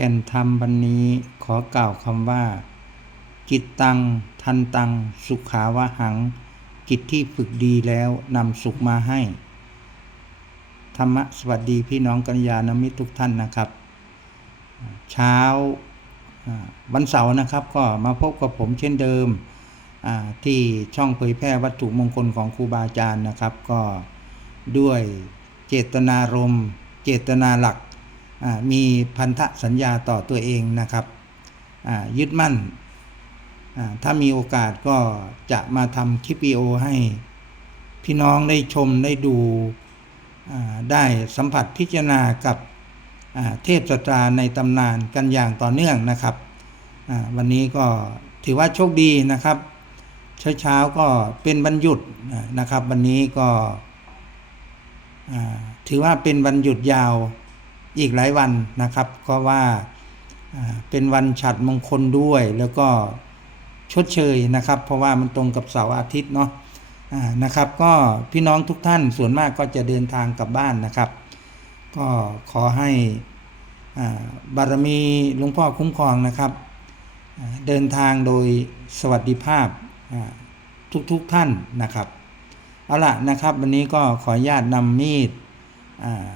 ก่นธรรมวันนี้ขอกล่าวคำว่า กิตตัง ทันตัง สุขาวะหัง กิจที่ฝึกดีแล้วนำสุขมาให้ ธรรมะสวัสดีพี่น้องกัญญาณมิตรทุกท่านนะครับ เช้าวันเสาร์นะครับก็มาพบกับผมเช่นเดิม ที่ช่องเผยแพร่วัตถุมงคลของครูบาอาจารย์นะครับ ก็ด้วยเจตนารมณ์ เจตนาหลัก มีพันธสัญญาต่อตัวเองนะครับยึดมั่น ถ้ามีโอกาสก็จะมาทำคลิปวิดีโอให้พี่น้องได้ชมได้ดูได้สัมผัสพิจารณากับเทพสตราในตำนานกันอย่างต่อเนื่องนะครับ วันนี้ก็ถือว่าโชคดีนะครับ เช้าเช้าๆก็เป็นวันหยุดนะครับ วันนี้ก็ถือว่าเป็นวันหยุดยาว อีกหลายวันนะครับ ก็ว่าเป็นวันฉัดมงคลด้วยแล้วก็ชดเชยนะครับ เพราะว่ามันตรงกับเสาร์อาทิตย์เนาะนะครับ ก็พี่น้องทุกท่านส่วนมากก็จะเดินทางกลับบ้านนะครับ ก็ขอให้บารมีหลวงพ่อคุ้มครองนะครับ เดินทางโดยสวัสดิภาพทุกทุกท่านนะครับ เอาละนะครับ วันนี้ก็ขออนุญาตนำมีดอ่า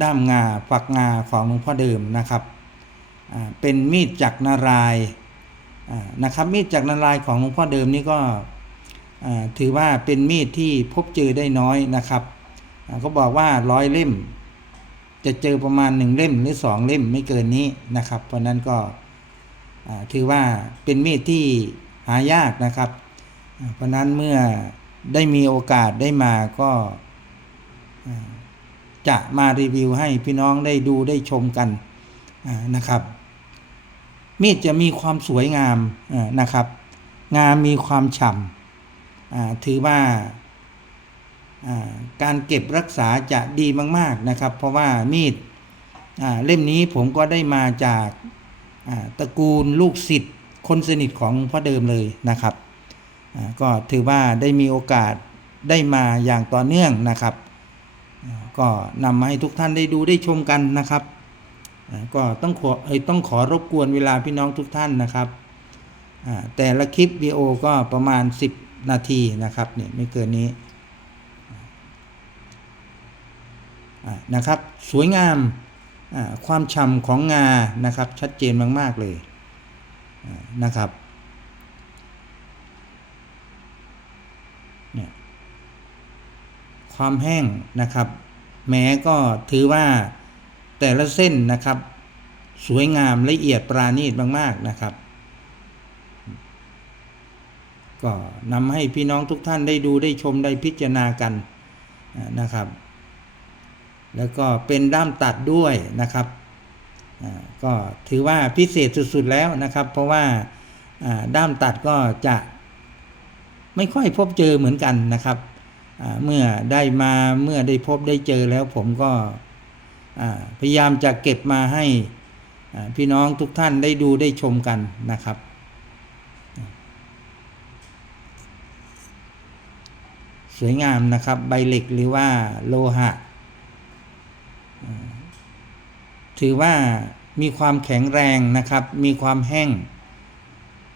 ด้ามงาฝักงาของหลวงพ่อเดิมนะครับเป็นมีดจักรนารายนะครับมีดจักรนารายของหลวงพ่อเดิมนี่ก็ถือว่าเป็นมีดที่พบเจอได้น้อยนะครับเขาบอกว่าร้อยเล่ม จะเจอประมาณหนึ่งเล่มหรือสองเล่มไม่เกินนี้นะครับ เพราะนั้นก็ถือว่าเป็นมีดที่หายากนะครับ เพราะนั้นเมื่อได้มีโอกาสได้มาก็ จะมารีวิวให้พี่น้องได้ดูได้ชมกันนะครับ มีดจะมีความสวยงามนะครับ งามมีความฉ่ำถือว่าการเก็บรักษาจะดีมาก ๆนะครับ เพราะว่ามีดเล่มนี้ผมก็ได้มาจากตระกูลลูกศิษย์คนสนิทของพ่อเดิมเลยนะครับ ก็ถือว่าได้มีโอกาสได้มาอย่างต่อเนื่องนะครับ ก็นำมาให้ทุกท่านได้ดูได้ชมกันนะครับ ก็ต้องขอเอยต้องขอรบกวนเวลาพี่น้องทุกท่านนะครับ แต่ละคลิปวิดีโอก็ประมาณ 10 นาทีนะครับเนี่ยไม่เกินนี้นะครับสวยงามความฉ่ำของงานะครับชัดเจนมาก ๆ เลยนะครับเนี่ย ความแห้งนะครับ แม้ก็ถือว่าแต่ละเส้นนะครับ สวยงามละเอียดปราณีตมากๆนะครับ ก็นำให้พี่น้องทุกท่านได้ดูได้ชมได้พิจารณากันนะครับ แล้วก็เป็นด้ามตัดด้วยนะครับก็ถือว่าพิเศษสุดๆแล้วนะครับ เพราะว่าด้ามตัดก็จะไม่ค่อยพบเจอเหมือนกันนะครับ เมื่อได้มาเมื่อได้พบได้เจอแล้วผมก็พยายามจะเก็บมาให้พี่น้องทุกท่านได้ดูได้ชมกันนะครับ สวยงามนะครับใบเหล็กหรือว่าโลหะ ถือว่ามีความแข็งแรงนะครับ มีความแห้ง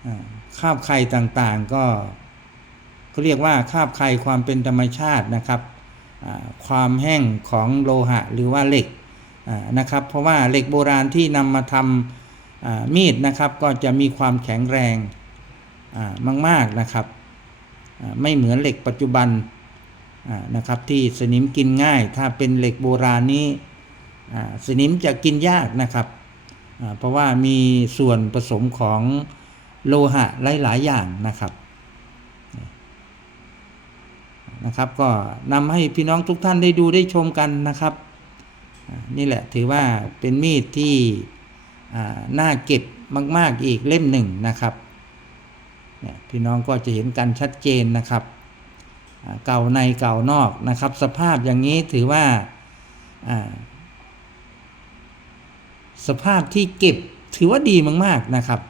อ่าคราบไข่ต่างๆก็ เขาเรียกว่าคาบไข่ความเป็นธรรมชาตินะครับความแห้งของโลหะหรือว่าเหล็กนะครับ เพราะว่าเหล็กโบราณที่นำมาทำมีดนะครับ ก็จะมีความแข็งแรงมากๆนะครับ ไม่เหมือนเหล็กปัจจุบันนะครับที่สนิมกินง่าย ถ้าเป็นเหล็กโบราณนี้สนิมจะกินยากนะครับเพราะว่ามีส่วนผสมของโลหะหลาย ๆ อย่างนะครับ นะครับ ก็นำให้พี่น้องทุกท่านได้ดูได้ชมกันนะครับ นี่แหละถือว่าเป็นมีดที่น่าเก็บมาก ๆอีกเล่มหนึ่งนะครับพี่น้องก็จะเห็นกันชัดเจนนะครับ เก่าในเก่านอกนะครับ สภาพอย่างนี้ถือว่าสภาพที่เก็บถือว่าดีมากๆนะครับ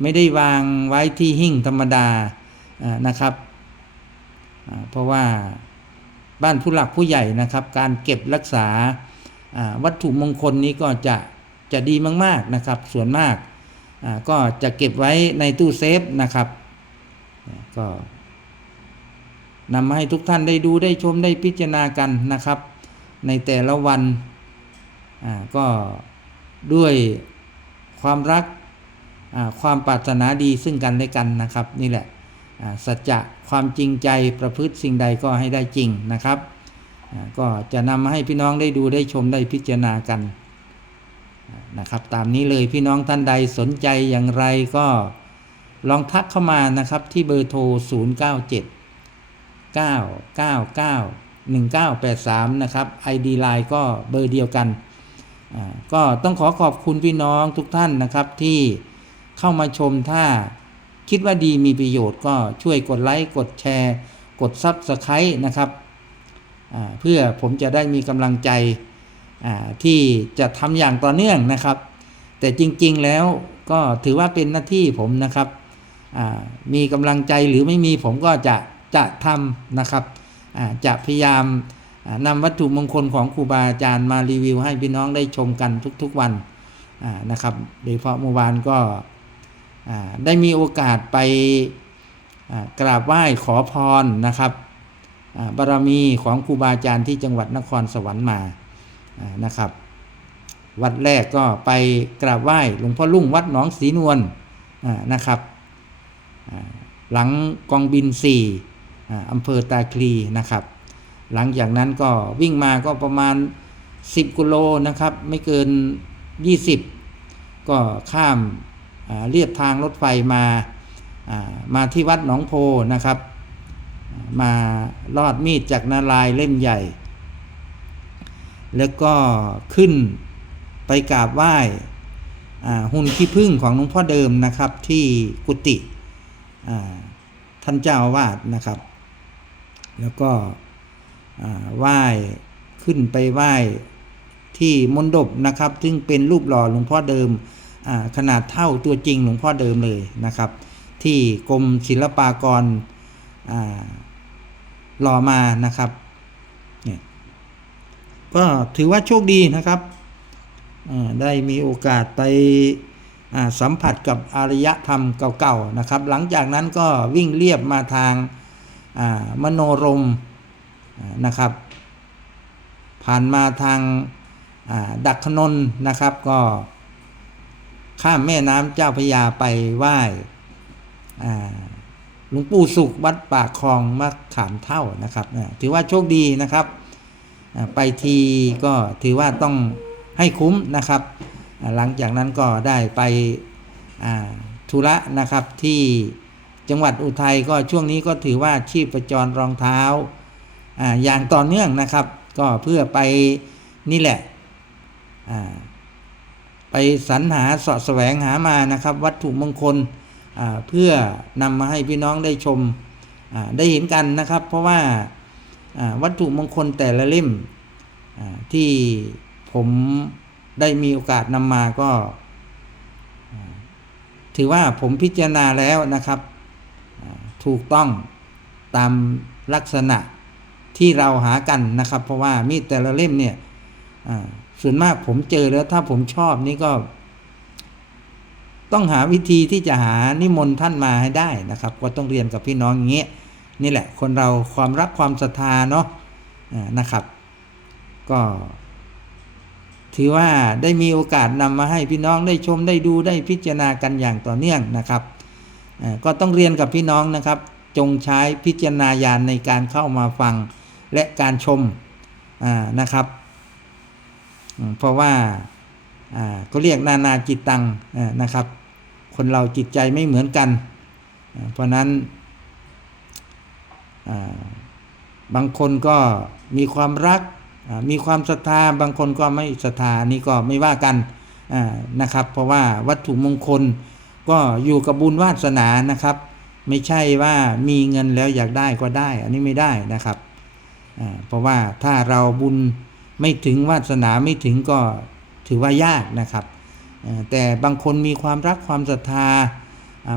ไม่ได้วางไว้ที่หิ้งธรรมดานะครับ เพราะว่าบ้านผู้หลักผู้ใหญ่นะครับ การเก็บรักษาวัตถุมงคลนี้ก็จะจะดีมากๆนะครับ ส่วนมากก็จะเก็บไว้ในตู้เซฟนะครับก็นำมาให้ทุกท่านได้ดูได้ชมได้พิจารณากันนะครับ ในแต่ละวันก็ด้วยความรักความปรารถนาดีซึ่งกันและกันนะครับ นี่แหละ สัจจะความจริงใจประพฤติสิ่งใดก็ให้ได้จริงนะครับ ก็จะนำมาให้พี่น้องได้ดูได้ชมได้พิจารณากันนะครับ ตามนี้เลยพี่น้องท่านใดสนใจอย่างไรก็ลองทักเข้ามานะครับที่เบอร์โทร 097 999 1983 นะครับ ID Line ก็เบอร์เดียวกัน ก็ต้องขอขอบคุณพี่น้องทุกท่านนะครับที่เข้ามาชมถ้า คิดว่าดีมีประโยชน์ก็ช่วยกดไลค์กดแชร์ กด Subscribe นะครับเพื่อผมจะได้มีกำลังใจที่จะทำอย่างต่อเนื่องนะครับ แต่จริงๆแล้วก็ถือว่าเป็นหน้าที่ผมนะครับมีกำลังใจหรือไม่มีผมก็จะจะทำนะครับจะพยายามนำวัตถุมงคลของครูบาอาจารย์มารีวิวให้พี่น้องได้ชมกันทุกๆวันนะครับโดยเฉพาะเมื่อวานก็ ได้มีโอกาสไปกราบไหว้ขอพรนะครับบารมีของครูบาอาจารย์ที่จังหวัดนครสวรรค์มานะครับ วัดแรกก็ไปกราบไหว้หลวงพ่อลุ่งวัดหนองศรีนวลนะครับหลังกองบิน 4อ่อำเภอตาคลีนะครับ หลังจากนั้นก็วิ่งมาก็ประมาณ 10 กิโลนะครับ ไม่เกิน 20 ก็ข้าม เลียบทางรถไฟมามาที่วัดหนองโพนะครับ มาลอดมีดจากนาลายเล่มใหญ่ แล้วก็ขึ้นไปกราบไหว้หุ่นขี้ผึ้งของหลวงพ่อเดิมนะครับที่กุฏิท่านเจ้าอาวาสนะครับ แล้วก็ไหว้ขึ้นไปไหว้ที่มณฑปนะครับ ซึ่งเป็นรูปหล่อหลวงพ่อเดิม ขนาดเท่าตัวจริงหลวงพ่อเดิมเลยนะครับ ที่กรมศิลปากรอ่าหล่อมานะครับเนี่ยก็ถือว่าโชคดีนะครับได้มีโอกาสไปสัมผัสกับอารยธรรมเก่าๆนะครับ หลังจากนั้นก็วิ่งเรียบมาทางามโนรมนะครับ ผ่านมาทางาดักขนนนะครับก็ ข้ามแม่น้ำเจ้าพระยาไปไหว้หลวงปู่สุขวัดปากคลองมะขามเท่านะครับถือว่าโชคดีนะครับไปทีก็ถือว่าต้องให้คุ้มนะครับ หลังจากนั้นก็ได้ไปอ่าธุระนะครับที่จังหวัดอุทัยก็ช่วงนี้ก็ถือว่าชีพจรรองเท้าอย่างต่อเนื่องนะครับ ก็เพื่อไปนี่แหละ ไปสรรหาสาะแสวงหามานะครับ วัตถุมงคลเพื่อนำมาให้พี่น้องได้ชมได้เห็นกันนะครับ เพราะว่าวัตถุมงคลแต่ละเล่มที่ผมได้มีโอกาสนำมาก็ ถือว่าผมพิจารณาแล้วนะครับ ถูกต้องตามลักษณะที่เราหากันนะครับ เพราะว่ามีดแต่ละเล่มเนี่ย ส่วนมากผมเจอแล้วถ้าผมชอบนี่ก็ ต้องหาวิธีที่จะหานิมนต์ท่านมาให้ได้นะครับ ก็ต้องเรียนกับพี่น้องอย่างเงี้ยนี่แหละ คนเราความรักความศรัทธาเนาะนะครับ ก็ ถือว่าได้มีโอกาสนำมาให้พี่น้องได้ชมได้ดูได้พิจารณากันอย่างต่อเนื่องนะครับก็ต้องเรียนกับพี่น้องนะครับ จงใช้พิจารณาญาณในการเข้ามาฟังและการชมนะครับ เพราะว่าก็เรียกนานาจิตตังนะครับ คนเราจิตใจไม่เหมือนกัน เพราะนั้นบางคนก็มีความรักมีความศรัทธาบางคนก็ไม่ศรัทธานี่ก็ไม่ว่ากันนะครับ เพราะว่าวัตถุมงคลก็อยู่กับบุญวาสนานะครับ ไม่ใช่ว่ามีเงินแล้วอยากได้ก็ได้ อันนี้ไม่ได้นะครับเพราะว่าถ้าเราบุญ ไม่ถึงวาสนาไม่ถึงก็ถือว่ายากนะครับ แต่บางคนมีความรักความศรัทธา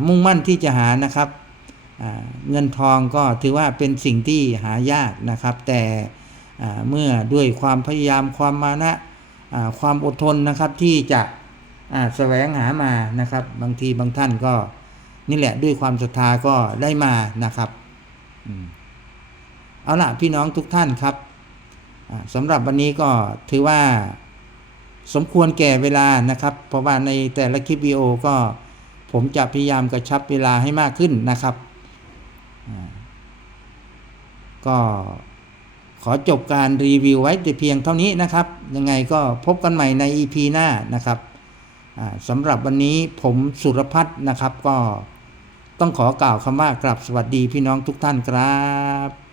มุ่งมั่นที่จะหานะครับเงินทองก็ถือว่าเป็นสิ่งที่หายากนะครับ แต่เมื่อด้วยความพยายามความมานะความอดทนนะครับที่จะแสวงหามานะครับ บางทีบางท่านก็นี่แหละด้วยความศรัทธาก็ได้มานะครับเอาล่ะพี่น้องทุกท่านครับ สำหรับวันนี้ก็ถือว่าสมควรแก่เวลานะครับ เพราะว่าในแต่ละคลิปวิดีโอก็ผมจะพยายามกระชับเวลาให้มากขึ้นนะครับ ก็ขอจบการรีวิวไว้แต่เพียงเท่านี้นะครับ ยังไงก็พบกันใหม่ใน EP หน้านะครับสำหรับวันนี้ผมสุรพัฒน์นะครับ ก็ต้องขอกล่าวคำว่ากลับสวัสดีพี่น้องทุกท่านครับ